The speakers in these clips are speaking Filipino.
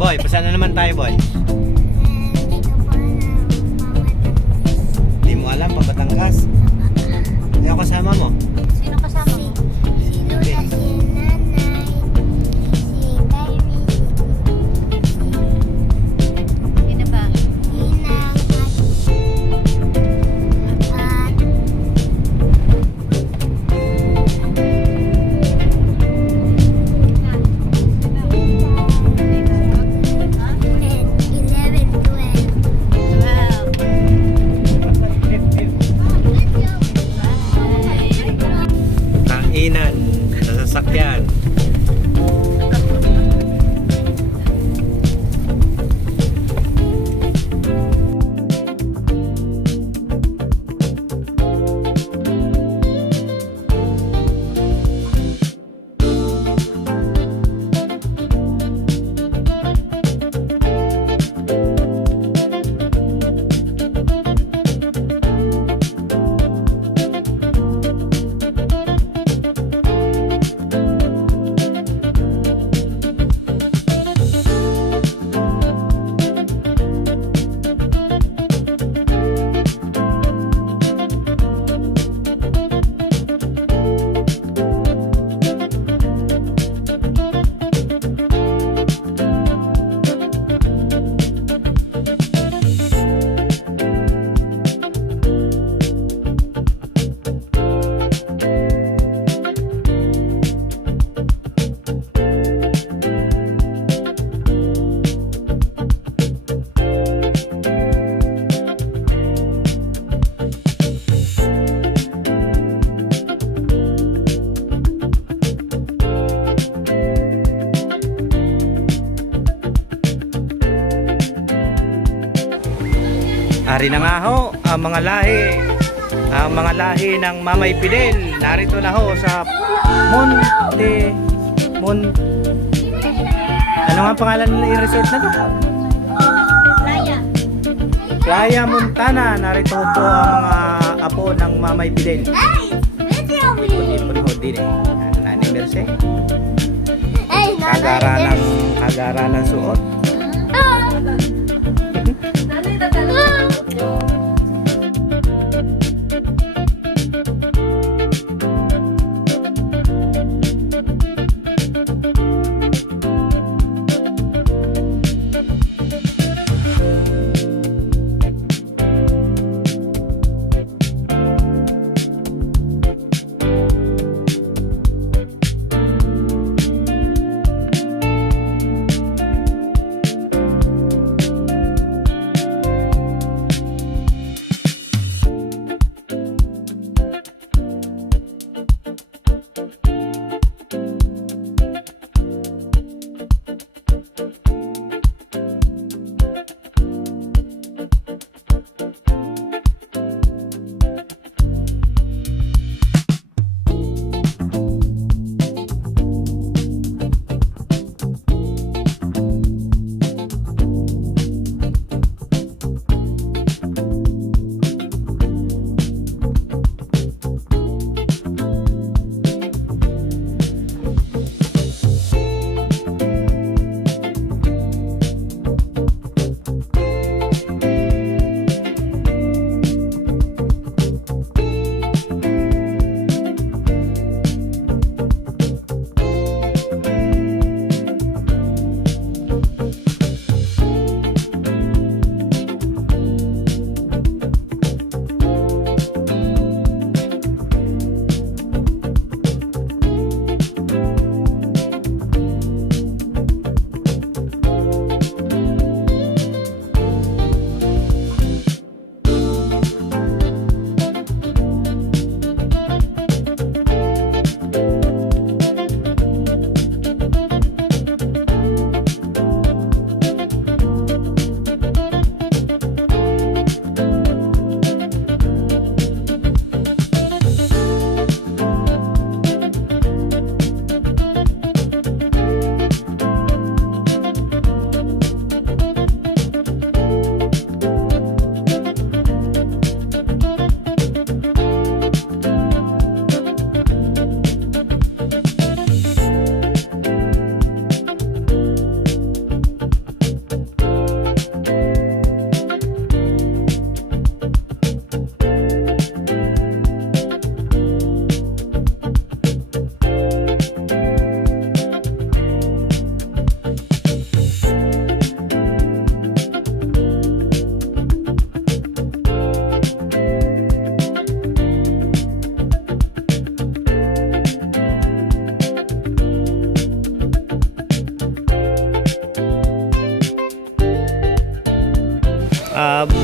Boy, pasan na naman tayo, boy. Hindi mo alam, pa Batangas. Hindi ako kasama mo. Sino kasama mo? Si Lola, si Nanay, si Kyrie, Sino ba? si Ninang, at and 11, 12. Kainan sa sasakyan. Ari na nga ho ang mga lahi ng Mamay Fidel. Narito na ho sa ano nga pangalan ng resort na to? Playa Montana. Narito po ang mga apo ng Mamay Fidel. Ipon ho din eh. Nani Merce. Kagara ng suot.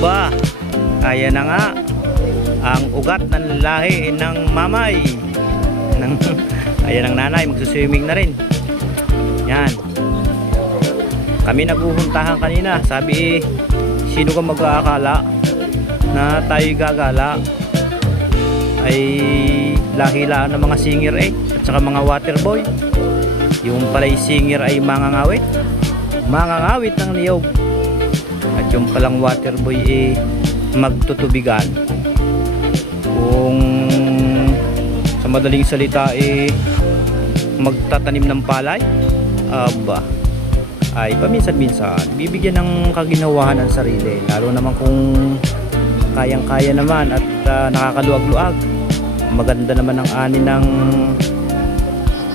Aba, kaya na nga ang ugat ng lahi ng mamay ayan ang nanay, magsuswimming na rin. Yan, kami naguhuntahan kanina. Sabi sino ka mag-aakala na tayo gagala ay lahi-laan ng mga singer at saka mga water boy. Yung pala'y singer ay mangangawit ng niyog, at yung palang water boy magtutubigan. Kung sa madaling salita magtatanim ng palay, aba, ay paminsan-minsan bibigyan ng kaginawahan ang sarili, lalo naman kung kayang-kaya naman at nakakaluag-luag. Maganda naman ang ani ng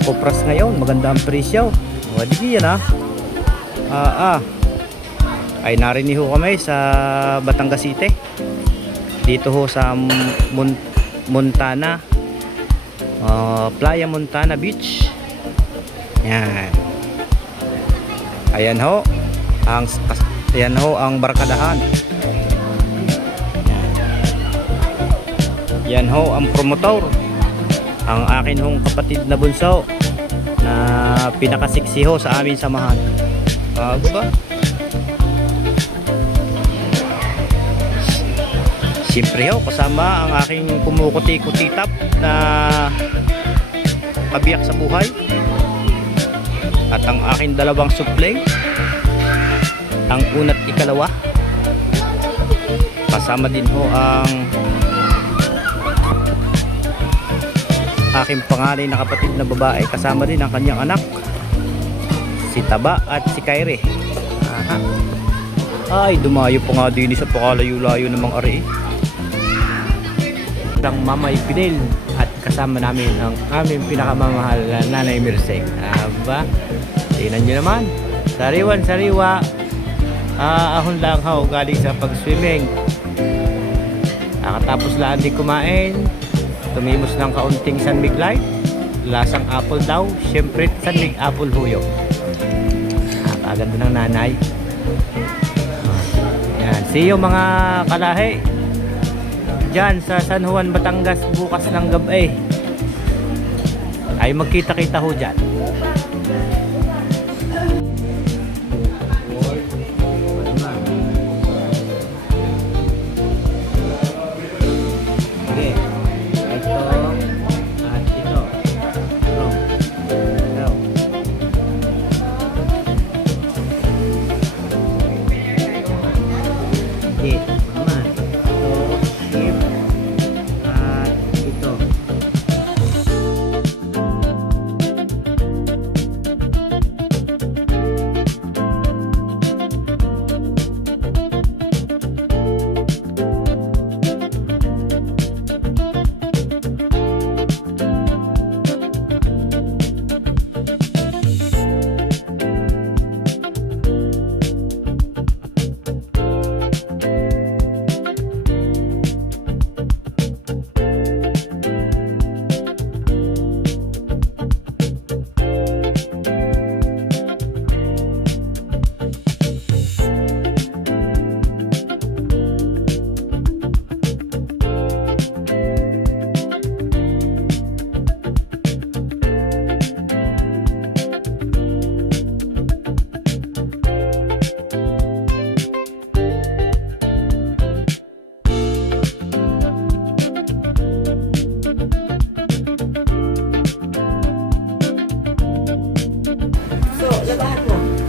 kopras ngayon, maganda ang presyo. Wadi yan ay narinig ho kami sa Batangas City, dito ho sa Montana, Playa Montana Beach. Yan, ayan ho ang barkadahan. Yan ho ang promotor, ang akin hong kapatid na bunso na pinakasiksi ho sa aming samahan. Ba? Siyempre ho, kasama ang aking kumukuti-kutitap na kabiyak sa buhay, at ang aking dalawang supleng, ang una't ikalawa. Kasama din ho ang aking panganay na kapatid na babae, kasama din ang kanyang anak, si Taba at si Kairi. Ay, dumayo pa nga din sa pakalayo-layo namang ari. Ang Mamay Fidel, at kasama namin ang aming pinakamamahal na Nanay Mirseng. Aba, tingnan nyo naman, sariwan-sariwa. Ahon lang ho galing sa pag-swimming. Nakatapos lang din kumain, tumimos ng kaunting San Mig Light, lasang apple daw, syempre San Mig apple huyo. Kaganda ng nanay. Yan, see you mga kalahi dyan sa San Juan, Batangas bukas ng gabi. Ay magkita-kita ho dyan.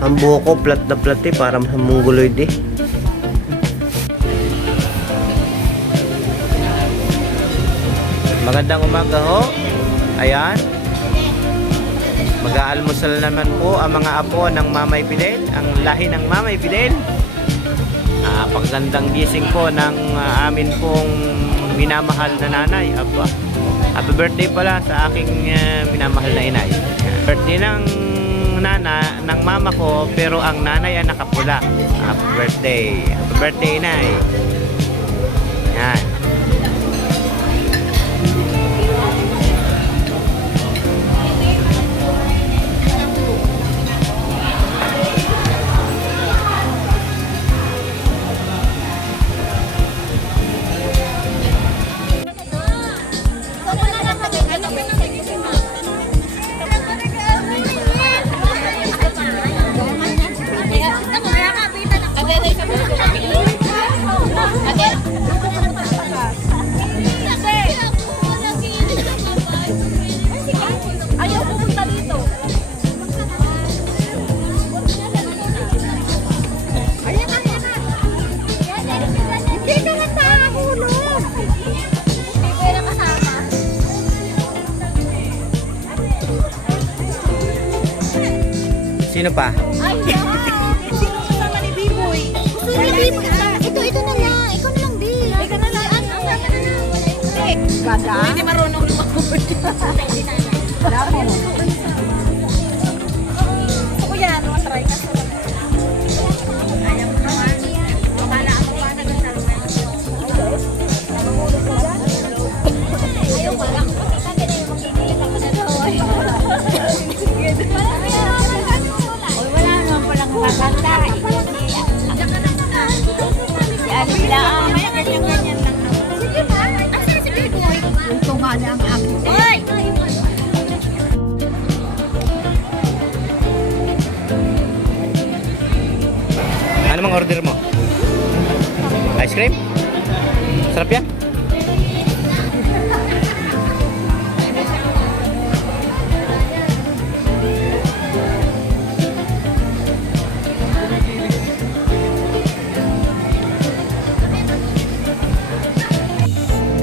Ang buhok ko plat na plat para sa mongoloid Magandang umaga ho. Ayan, mag-aalmusal naman po ang mga apo ng Mamay Fidel, ang lahi ng Mamay Fidel. Pagandang gising po ng amin pong minamahal na nanay. Aba, happy birthday pala sa aking minamahal na inay. Birthday ng ng mama ko, pero ang nanay ay nakapula. Happy birthday inay. Yan. Sino pa? Ay, sino kasama ni B-Boy? Gusto ni B-Boy. Ito na lang. Ikaw na lang, B. Ikaw na lang. Ang sama na lang. Ganda. Hindi marunong lumakot. Wala ko. Gusto ko yan. Try ka. Ayaw mo naman. Akala ako pa nag-salman. Ayaw ko lang. Sabi na yung magigilip ako na daw. Wala naman palang kakanta. Si Alice lang. Ganyan-ganyan lang. Sige ba? Asa si B-Boy? Yung tumana ang akin. Hoy! Ano mang order mo? Ice cream? Sarap yan?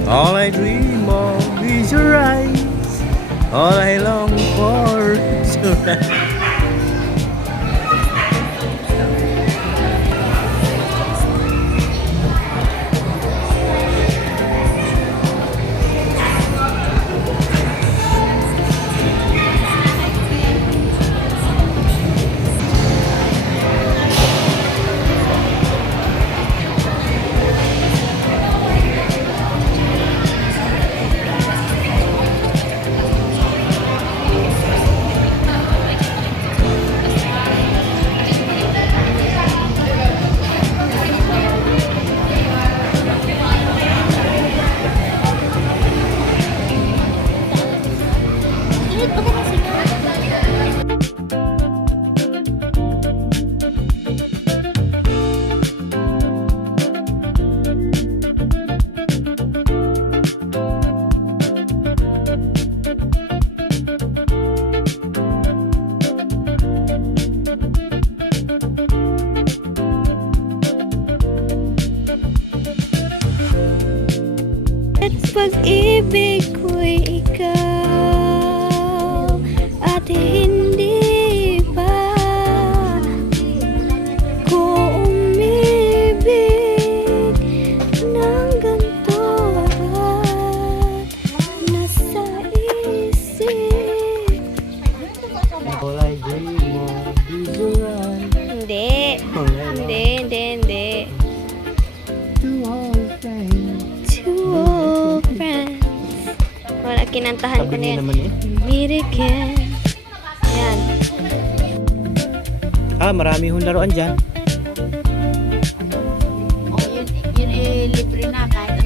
All I dream of is your eyes. All I long for is your eyes. Init pa ka na sila. At pag-ibig ko'y ikaw at hindi pa ko umibig ng ganito at nasa isip. All I dream of is your eyes. Hindi. Hindi. Two old friends. Two old friends. Wala, kinantahan ko Sabi na niya yan. naman eh. Meet again. Yan. Marami hong laruan dyan. Oh, yun libre na kahit